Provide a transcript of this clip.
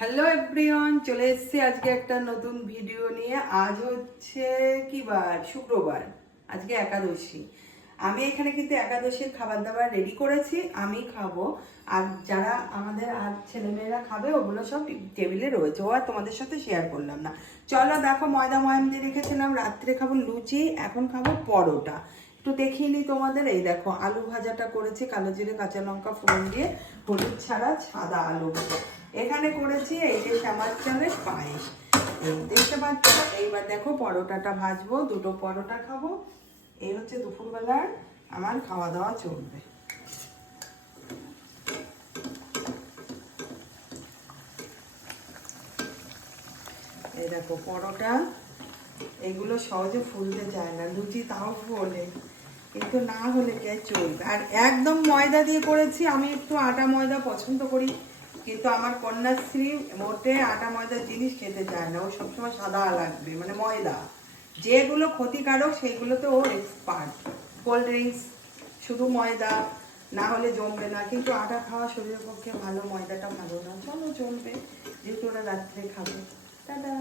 Hello everyone, চলে এসেছি আজকে একটা নতুন ভিডিও নিয়ে। আজ হচ্ছে কি বার? শুক্রবার। আজকে একাদশী। আমি এখানে কিন্তু একাদশীর খাবার দাবার রেডি করেছি, আমি খাবো। আর যারা আমাদের আর ছেলেমেয়েরা খাবে ওগুলো সব টেবিলে রয়েছে, ও আর তোমাদের সাথে শেয়ার করলাম না। চলো দেখো, ময়দা ময়াম দিয়ে রেখেছিলাম, রাত্রে খাবো লুচি, এখন খাবো পরোটা। একটু দেখিয়ে নিই তোমাদের। এই দেখো, আলু ভাজাটা করেছি কালো জিরে কাঁচা লঙ্কা ফোড়ন দিয়ে, হলুদ ছাড়া সাদা আলু ভাজা। এখানে করেছি এই যে শ্যামার চালের পায়েস। এই দেখতে পাচ্ছ। এইবার দেখো পরোটাটা ভাজবো, দুটো পরোটা খাবো। এই হচ্ছে দুপুরবেলার আমার খাওয়া দাওয়া চলবে। এই দেখো পরোটা, এগুলো সহজে ফুলতে চায় না, লুচি তাও ফোলে, কিন্তু না হলে কে চলবে। আর একদম ময়দা দিয়ে করেছি, আমি একটু আটা ময়দা পছন্দ করি, কিন্তু আমার কন্যাশ্রী মোটে আটা ময়দার জিনিস খেতে চায় না, ও সবসময় সাদা লাগবে, মানে ময়দা। যেগুলো ক্ষতিকারক সেগুলোতে ও এক্সপার্ট। কোল্ড ড্রিঙ্কস শুধু ময়দা, না হলে জমবে না, কিন্তু আটা খাওয়া শরীরের পক্ষে ভালো, ময়দাটা ভালো না। চলো চলবে, যেহেতু ওরা রাত্রে খাবে। টাটা।